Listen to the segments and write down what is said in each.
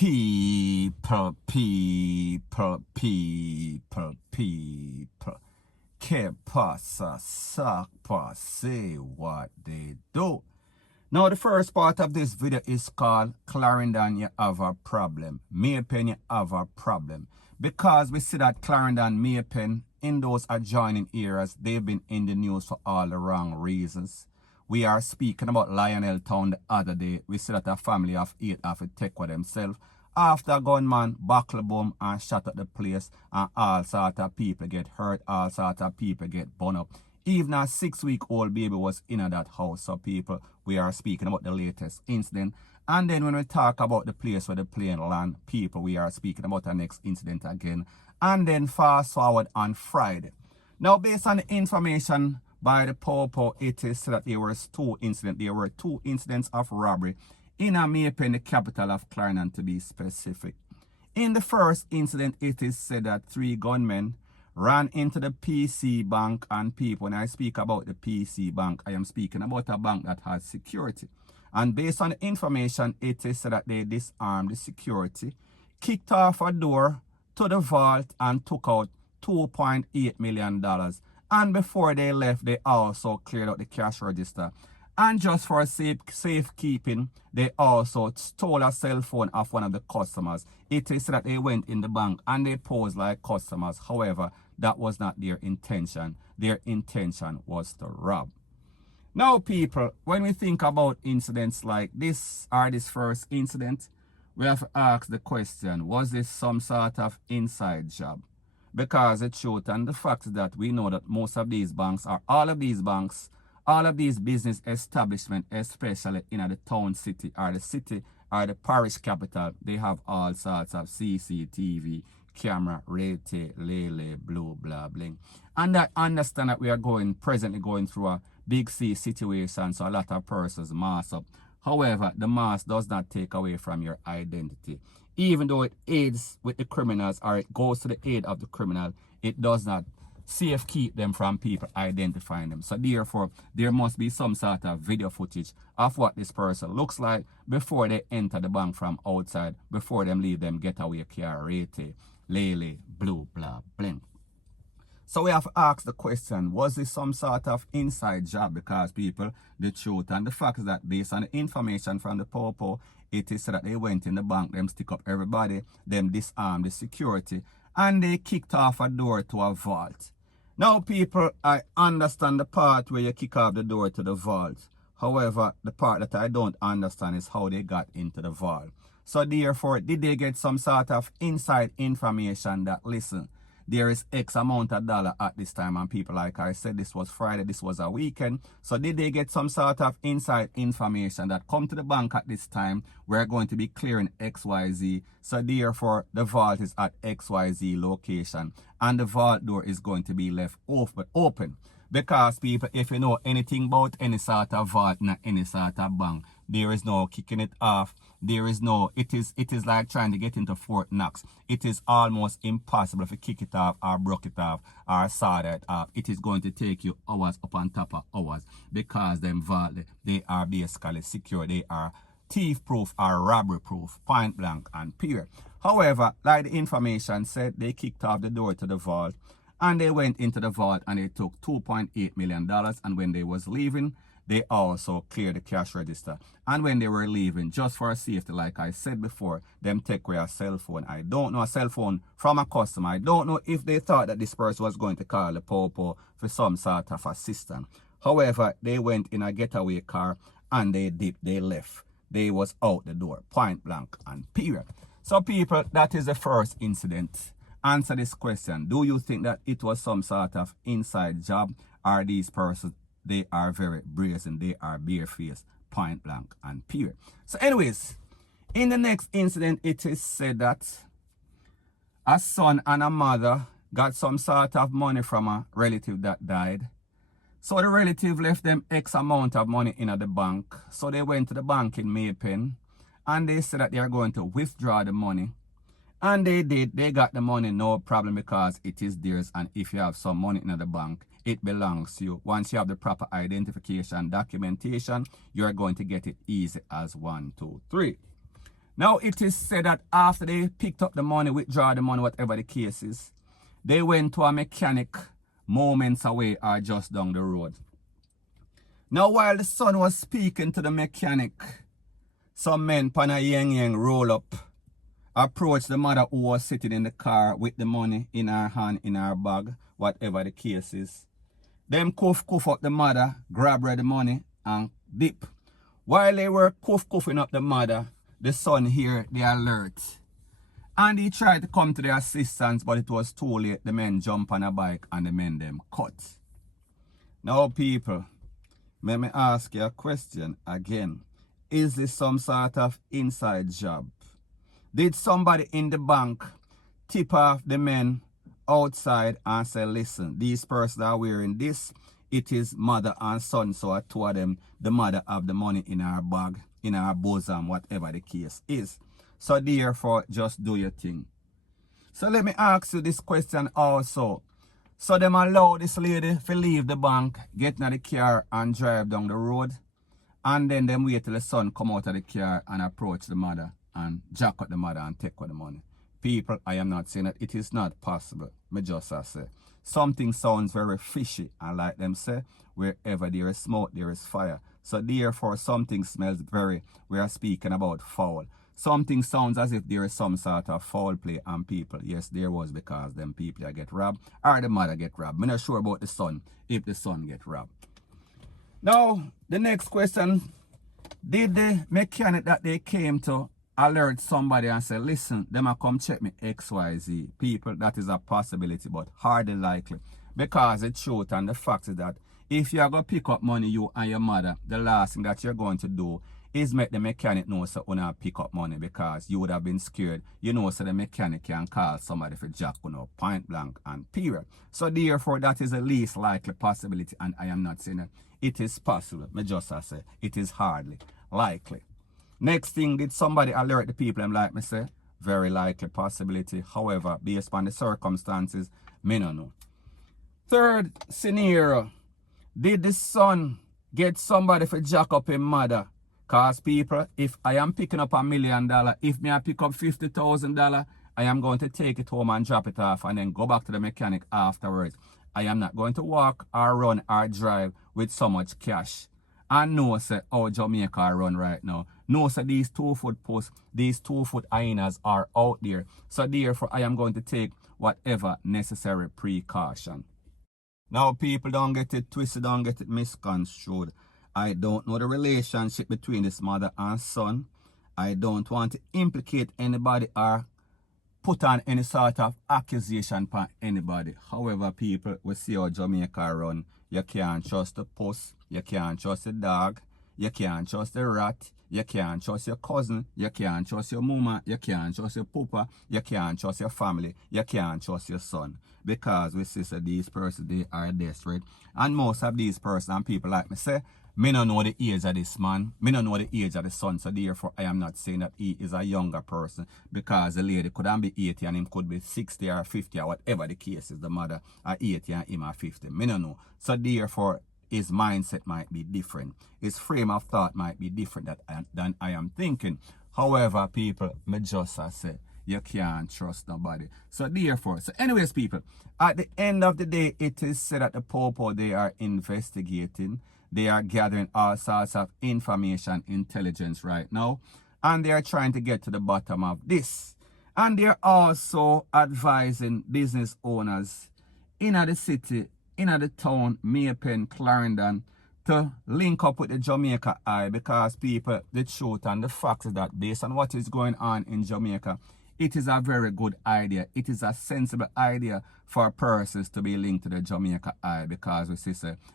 People. Que pasa, sakpa, say what they do. Now, the first part of this video is called Clarendon, you have a problem. Maypen, you have a problem. Because we see that Clarendon, Maypen, in those adjoining areas, they've been in the news for all the wrong reasons. We are speaking about Lionel Town the other day. We see that a family of 8 have to take with themselves. After a gunman buckle boom and shot at the place, and all sort of people get hurt, all sort of people get burned up. Even a 6-week-old baby was in that house. So people, we are speaking about the latest incident. And then when we talk about the place where the plane land, people, we are speaking about the next incident again. And then fast forward on Friday. Now, based on the information by the Popo, it is that there were 2 incidents. There were 2 incidents of robbery in a Maypen, the capital of Clarendon, to be specific. In the first incident, it is said that 3 gunmen ran into the PC bank, and people, when I speak about the PC bank, I am speaking about a bank that has security. And based on the information, it is said that they disarmed the security, kicked off a door to the vault and took out $2.8 million. And before they left, they also cleared out the cash register. And just for safekeeping, they also stole a cell phone of one of the customers. It is that they went in the bank and they posed like customers. However, that was not their intention. Their intention was to rob. Now, people, when we think about incidents like this or this first incident, we have to ask the question, was this some sort of inside job? Because the truth and the fact is that we know that most of these banks, or all of these banks, all of these business establishments, especially in the town city or the parish capital, they have all sorts of CCTV, camera, rate, lele, blue, blah, bling. And I understand that we are presently going through a big C situation, so a lot of persons mask up. However, the mask does not take away from your identity. Even though it aids with the criminals or it goes to the aid of the criminal, it does not keep them from people identifying them. So therefore, there must be some sort of video footage of what this person looks like before they enter the bank from outside, before them leave them getaway car, rate, lele, blue, blah, bling. So we have to ask the question, was this some sort of inside job? Because people, the truth and the fact is that based on the information from the Popo, it is that they went in the bank, them stick up everybody, them disarm the security, and they kicked off a door to a vault. Now, people, I understand the part where you kick off the door to the vault. However, the part that I don't understand is how they got into the vault. So therefore, did they get some sort of inside information that, listen, there is X amount of dollar at this time, and people, like I said, this was Friday, this was a weekend. So did they get some sort of inside information that come to the bank at this time, we're going to be clearing XYZ. So therefore, the vault is at XYZ location, and the vault door is going to be left open. Because people, if you know anything about any sort of vault in any sort of bank, there is no kicking it off. There is no, it is like trying to get into Fort Knox. It is almost impossible to kick it off or broke it off or saw it off. It is going to take you hours upon top of hours, because them vault, they are basically secure. They are thief-proof or robbery-proof, point blank and period. However, like the information said, they kicked off the door to the vault, and they went into the vault and they took $2.8 million. And when they was leaving, they also cleared the cash register. And when they were leaving, just for safety, like I said before, them take away a cell phone. I don't know, a cell phone from a customer. I don't know if they thought that this person was going to call the Popo for some sort of assistance. However, they went in a getaway car and they left. They was out the door, point blank and period. So people, that is the first incident. Answer this question. Do you think that it was some sort of inside job, or these persons, they are very brazen, they are barefaced, point blank and period? So anyways, in the next incident, it is said that a son and a mother got some sort of money from a relative that died. So the relative left them X amount of money in the bank. So they went to the bank in Maypen and they said that they are going to withdraw the money. And they did. They got the money, no problem, because it is theirs. And if you have some money in the bank, it belongs to you. Once you have the proper identification documentation, you're going to get it easy as 1, 2, 3. Now it is said that after they picked up the money, withdraw the money, whatever the case is, they went to a mechanic moments away or just down the road. Now while the son was speaking to the mechanic, some men pan a yang roll up, approach the mother who was sitting in the car with the money in her hand, in her bag, whatever the case is. Them cuff up the mother, grab her the money and dip. While they were cuffing up the mother, the son hear the alert. And he tried to come to their assistance, but it was too late. The men jump on a bike and the men them cut. Now people, let me ask you a question again. Is this some sort of inside job? Did somebody in the bank tip off the men outside and say, listen, these persons are wearing this. It is mother and son, so I told them the mother have the money in her bag, in her bosom, whatever the case is. So therefore, just do your thing. So let me ask you this question also. So them allow this lady to leave the bank, get in the car and drive down the road. And then them wait till the son come out of the car and approach the mother and jack up the mother and take out the money. People, I am not saying that it is not possible. Me just say. Something sounds very fishy, and like them say, wherever there is smoke, there is fire. So therefore, something smells very, we are speaking about foul. Something sounds as if there is some sort of foul play on people. Yes, there was, because them people get robbed or the mother get robbed. I'm not sure about the son, if the son get robbed. Now, the next question, did the mechanic that they came to alert somebody and say, listen, them a come check me XYZ? People, that is a possibility, but hardly likely. Because the truth and the fact is that if you are going to pick up money, you and your mother, the last thing that you're going to do is make the mechanic know so you not pick up money, because you would have been scared. You know, so the mechanic can call somebody for jack, you know, point blank and period. So therefore, that is the least likely possibility, and I am not saying that it is possible. Me just say it is hardly likely. Next thing, did somebody alert the people? And like me say, very likely possibility. However, based on the circumstances, me no know. Third scenario, did the son get somebody for jack up his mother? Cause people, if I am picking up $1 million, if me I pick up $50,000, I am going to take it home and drop it off and then go back to the mechanic afterwards. I am not going to walk or run or drive with so much cash. And no, say, how Jamaica run right now. No, say, these 2-foot posts, these 2-foot hyenas are out there. So therefore, I am going to take whatever necessary precaution. Now, people, don't get it twisted, don't get it misconstrued. I don't know the relationship between this mother and son. I don't want to implicate anybody or put on any sort of accusation upon anybody. However, people, we see how Jamaica run. You can't trust the puss, you can't trust the dog, you can't trust the rat, you can't trust your cousin, you can't trust your mama, you can't trust your papa, you can't trust your family, you can't trust your son. Because we see that these persons, they are desperate. And most of these persons and people like me say, me don't know the age of this man. Me don't know the age of the son. So therefore, I am not saying that he is a younger person, because the lady could be 80 and him could be 60 or 50 or whatever the case is. The mother are 80 and him are 50. Me don't know. So therefore, his mindset might be different. His frame of thought might be different than I am thinking. However, people, me just say, you can't trust nobody. So therefore, so anyways, people, at the end of the day, it is said that the Popo, they are investigating. They are gathering all sorts of information, intelligence right now. And they are trying to get to the bottom of this. And they're also advising business owners in the city, in the town, Maypen, Clarendon, to link up with the Jamaica Eye, because people, the truth and the facts is that based on what is going on in Jamaica, it is a very good idea. It is a sensible idea for persons to be linked to the Jamaica Eye, because we see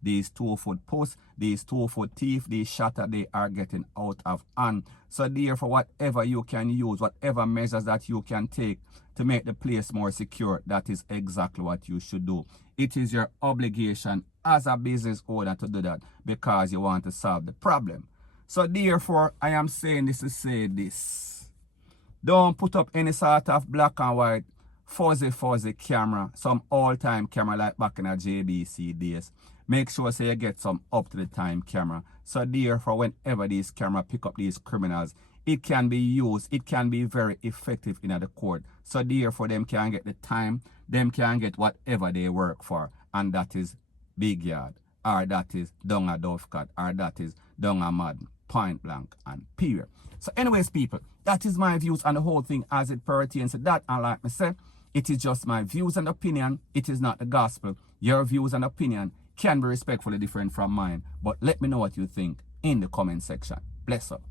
these 2-foot posts, these 2-foot thief, these shatter, they are getting out of hand. So therefore, whatever you can use, whatever measures that you can take to make the place more secure, that is exactly what you should do. It is your obligation as a business owner to do that, because you want to solve the problem. So therefore, I am saying this to say this. Don't put up any sort of black and white fuzzy camera, some all-time camera like back in the JBC days. Make sure so you get some up-to-the-time camera. So therefore, whenever these camera pick up these criminals, it can be used, it can be very effective in the court. So therefore, them can get the time, them can get whatever they work for, and that is big yard, or that is down a Dovecat, or that is down a Madden, point blank and period. So anyways, people, that is my views on the whole thing as it pertains to that. And like I said, it is just my views and opinion. It is not the gospel. Your views and opinion can be respectfully different from mine. But let me know what you think in the comment section. Bless up.